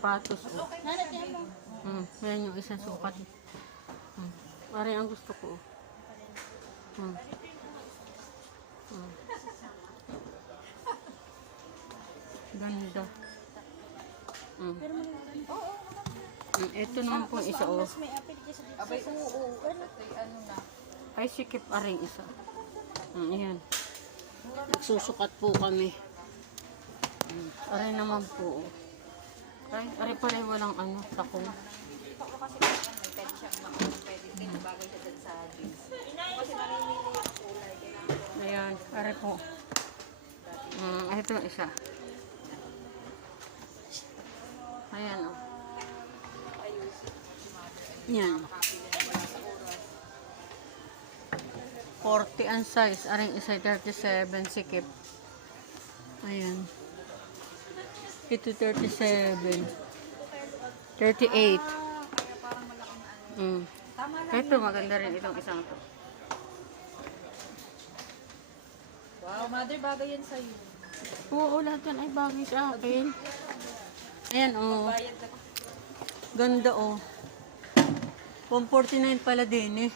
sapatos. Oh. Yan yung isang sukat. Pare ang gusto ko. Ganda. Ito naman po isa. Oh. Abay, oo. Ano na. Ay, sikip aring isa. Ayan. Nagsusukat po kami. Aray naman po. Aray pala walang ano, takong. Ako kasi may pwede siyang pwede bagay siya dun sa jeans. Kasi mamimili yung kulay. Ayan, aray po. Ito isa. Ayan o. Yan. 40 ang size. Aring isa 37 sikip. Ayan. Ito 37. 38. Ito maganda rin itong isang to. Wow, mother, bagay yan sa'yo. Oo, lahat yan ay bagay sa akin. Ayan o. Ganda o. 149 pala din eh.